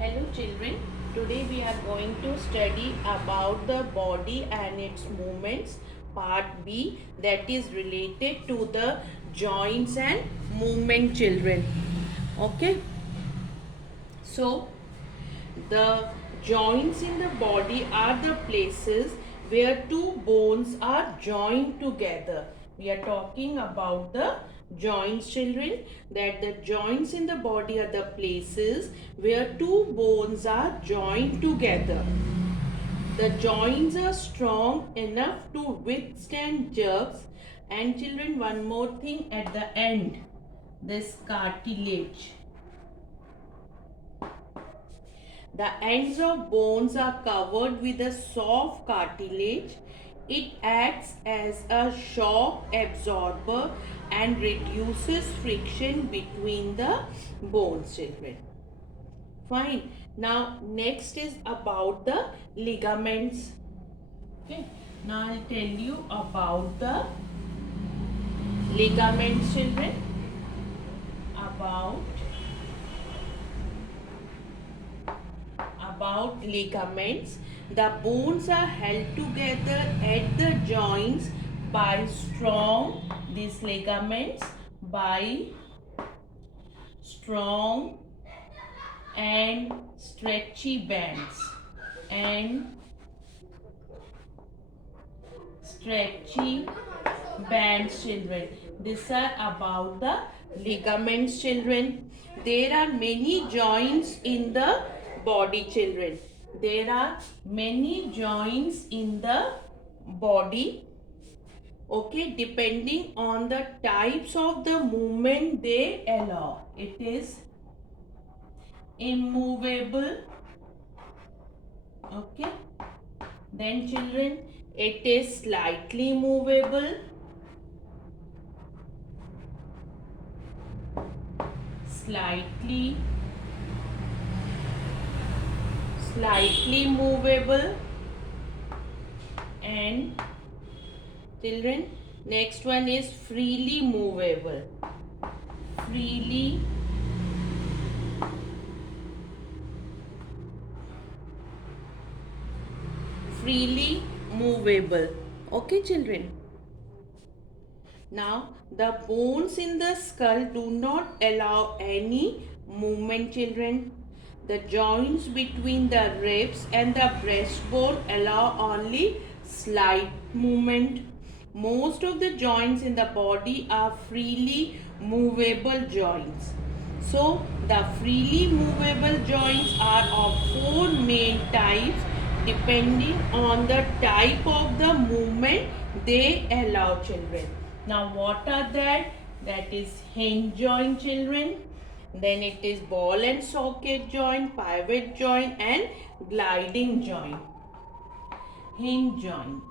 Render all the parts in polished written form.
Hello children, today we are going to study about the body and its movements, part B, that is related to the joints and movement children. Okay, so the joints in the body are the places where two bones are joined together. We are talking about the joints, children, that the joints in the body are the places where two bones are joined together. The joints are strong enough to withstand jerks. And children, one more thing at the end, this cartilage. The ends of bones are covered with a soft cartilage. It acts as a shock absorber and reduces friction between the bones, children. Fine. Now, next is about the ligaments. Okay. Now, I'll tell you about the ligaments, children. About ligaments. The bones are held together at the joints by these ligaments by strong and stretchy bands and stretchy bands, children. These are about the ligaments, children. There are many joints in the body, children. There are many joints in the body. Okay, depending on the types of the movement they allow. It is immovable. Okay. Then children, it is slightly movable. Slightly movable. And children, next one is freely movable. Freely movable. Okay, children. Now, the bones in the skull do not allow any movement, children. The joints between the ribs and the breastbone allow only slight movement. Most of the joints in the body are freely movable joints. So, the freely movable joints are of four main types depending on the type of the movement they allow, children. Now, what are that? That is hinge joint, children. Then it is ball and socket joint, pivot joint and gliding joint. Hinge joint.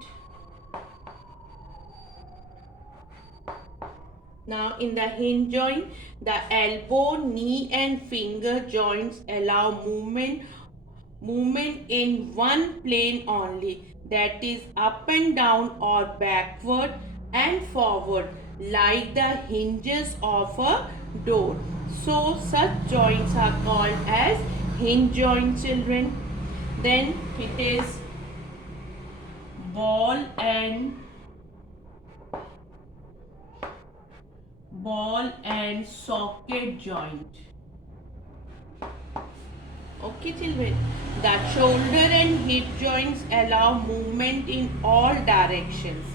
Now in the hinge joint, the elbow, knee and finger joints allow movement in one plane only, that is up and down or backward and forward, like the hinges of a door. So such joints are called as hinge joints, children. Then it is ball and socket joint. Okay, children. The shoulder and hip joints allow movement in all directions.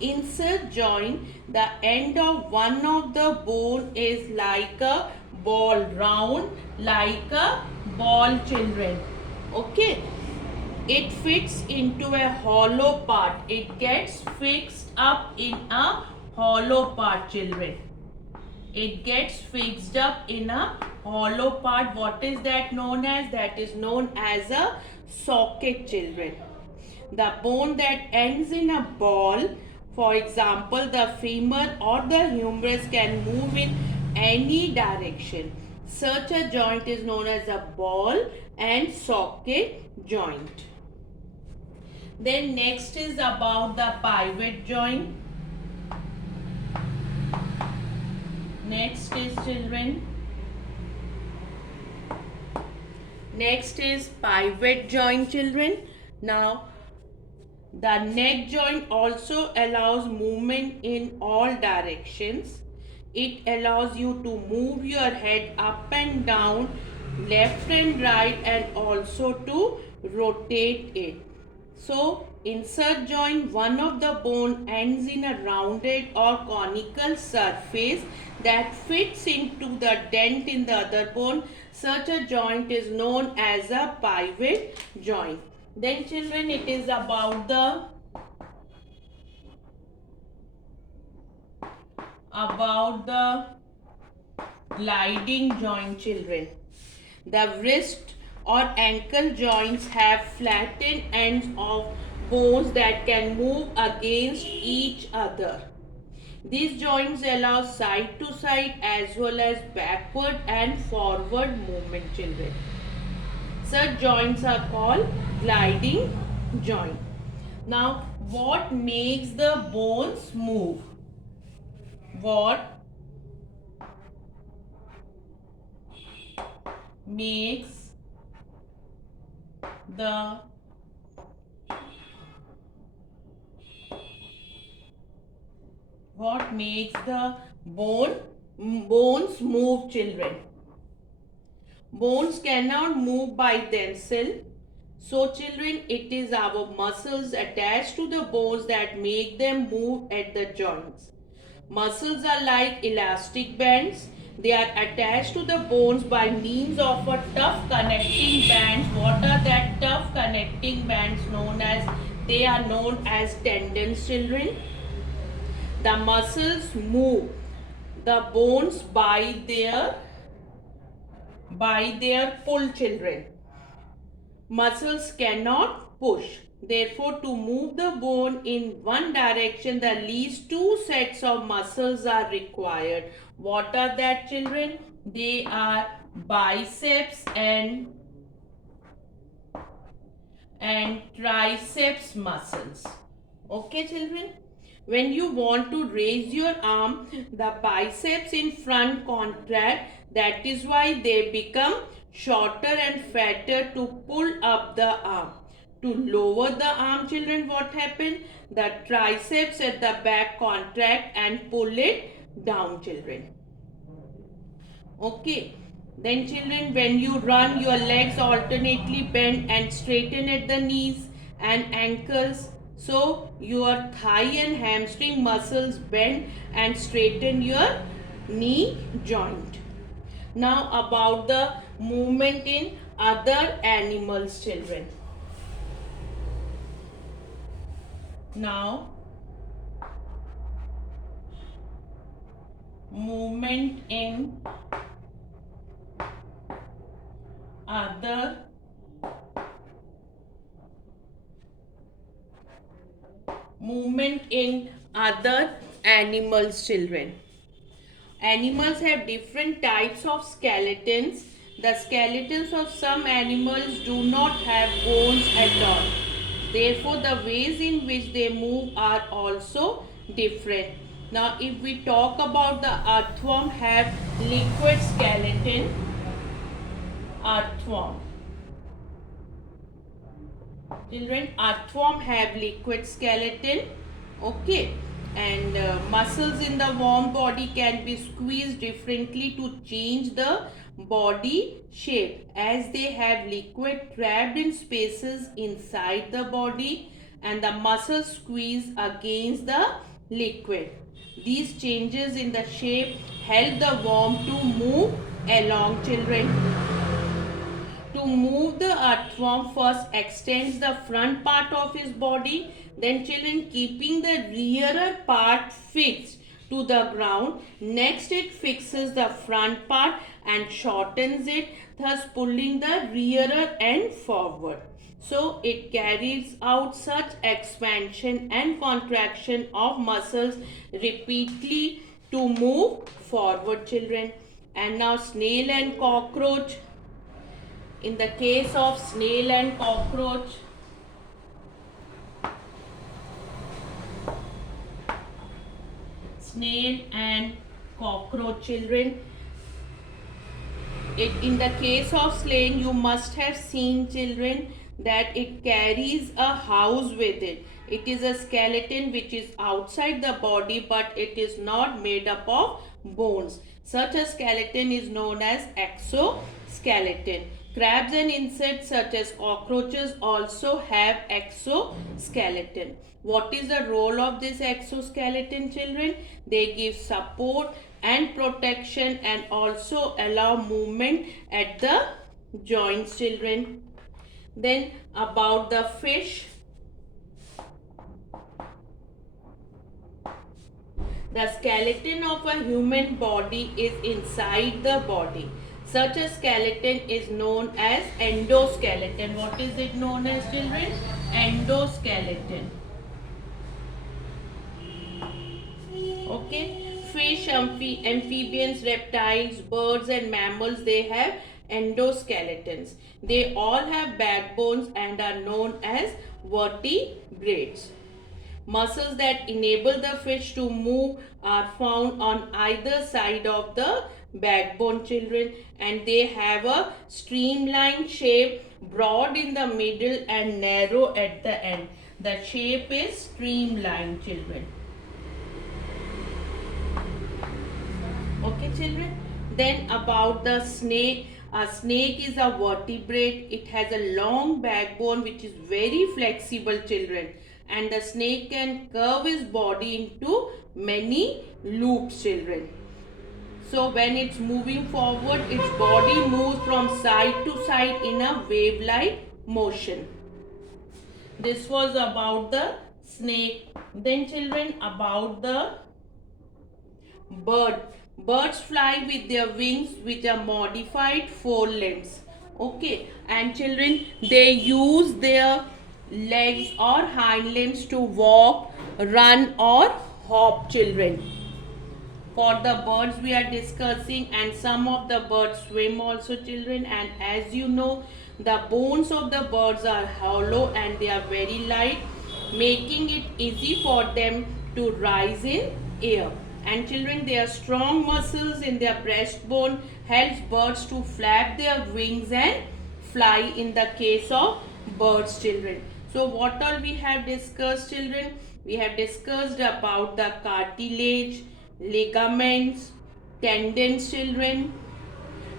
In such joint, the end of one of the bone is like a ball, round like a ball, children. Okay. It fits into a hollow part. It gets fixed up in a hollow part, children. It gets fixed up in a hollow part. What is that known as? That is known as a socket, children. The bone that ends in a ball, for example, the femur or the humerus, can move in any direction. Such a joint is known as a ball and socket joint. Then next is about the pivot joint. Next is children. Next is pivot joint, children. Now the neck joint also allows movement in all directions. It allows you to move your head up and down, left and right, and also to rotate it. So, insert joint, one of the bone ends in a rounded or conical surface that fits into the dent in the other bone. Such a joint is known as a pivot joint. Then children, it is about the gliding joint, children. The wrist or ankle joints have flattened ends of bones that can move against each other. These joints allow side to side as well as backward and forward movement, children. Such joints are called gliding joint. Now, what makes the bones move? What makes the bones move, children? Bones cannot move by themselves. So children, it is our muscles attached to the bones that make them move at the joints. Muscles are like elastic bands. They are attached to the bones by means of a tough connecting bands. What are that tough connecting bands known as? They are known as tendons, children. The muscles move the bones by their pull, children. Muscles cannot push. Therefore, to move the bone in one direction, the least two sets of muscles are required. What are that, children? They are biceps and triceps muscles. Okay, children? When you want to raise your arm, the biceps in front contract. That is why they become shorter and fatter to pull up the arm. To lower the arm, children, what happens? The triceps at the back contract and pull it down, children. Okay. Then children, when you run, your legs alternately bend and straighten at the knees and ankles. So your thigh and hamstring muscles bend and straighten your knee joint. Now about the movement in other animals, children. Now movement in other animals, children. Animals have different types of skeletons. The skeletons of some animals do not have bones at all. Therefore, the ways in which they move are also different. Now, if we talk about the earthworm, have liquid skeleton. Earthworm. Children, earthworm have liquid skeleton. Okay. And muscles in the warm body can be squeezed differently to change the body shape, as they have liquid trapped in spaces inside the body and the muscles squeeze against the liquid. These changes in the shape help the worm to move along, children. To move, the earthworm first extends the front part of his body, then children, keeping the rear part fixed to the ground. Next, it fixes the front part and shortens it, thus pulling the rear end forward. So it carries out such expansion and contraction of muscles repeatedly to move forward, children. And now snail and cockroach. In the case of snail and cockroach, children, In the case of slaying, you must have seen, children, that it carries a house with it. It is a skeleton which is outside the body, but it is not made up of bones. Such a skeleton is known as exoskeleton. Crabs and insects such as cockroaches also have exoskeleton. What is the role of this exoskeleton, children? They give support and protection and also allow movement at the joints, children. Then about the fish. The skeleton of a human body is inside the body. Such a skeleton is known as endoskeleton. What is it known as, children? Endoskeleton. Okay. Fish, amphibians, reptiles, birds and mammals, they have endoskeletons. They all have backbones and are known as vertebrates. Muscles that enable the fish to move are found on either side of the backbone, children, and they have a streamlined shape, broad in the middle and narrow at the end. The shape is streamlined, children. Okay, children. Then about the snake. A snake is a vertebrate. It has a long backbone which is very flexible, children. And the snake can curve his body into many loops, children. So when it's moving forward, its body moves from side to side in a wave-like motion. This was about the snake. Then, children, about the bird. Birds fly with their wings which are modified forelimbs. Okay, and children, they use their legs or hind limbs to walk, run or hop, children. For the birds we are discussing, and some of the birds swim also, children, and as you know, the bones of the birds are hollow and they are very light, making it easy for them to rise in air. And children, their strong muscles in their breastbone helps birds to flap their wings and fly in the case of birds, children. So what all we have discussed, children? We have discussed about the cartilage, ligaments, tendons, children.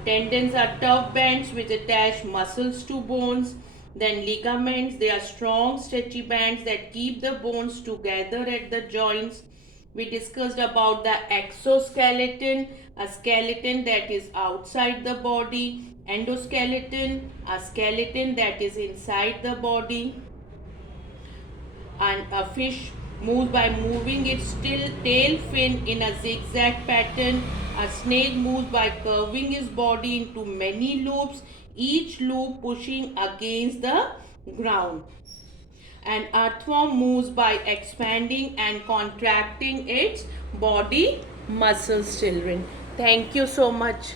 Tendons are tough bands which attach muscles to bones. Then ligaments, they are strong stretchy bands that keep the bones together at the joints. We discussed about the exoskeleton, a skeleton that is outside the body. Endoskeleton, a skeleton that is inside the body. And a fish moves by moving its tail fin in a zigzag pattern. A snake moves by curving his body into many loops, each loop pushing against the ground. An earthworm moves by expanding and contracting its body muscles, children. Thank you so much.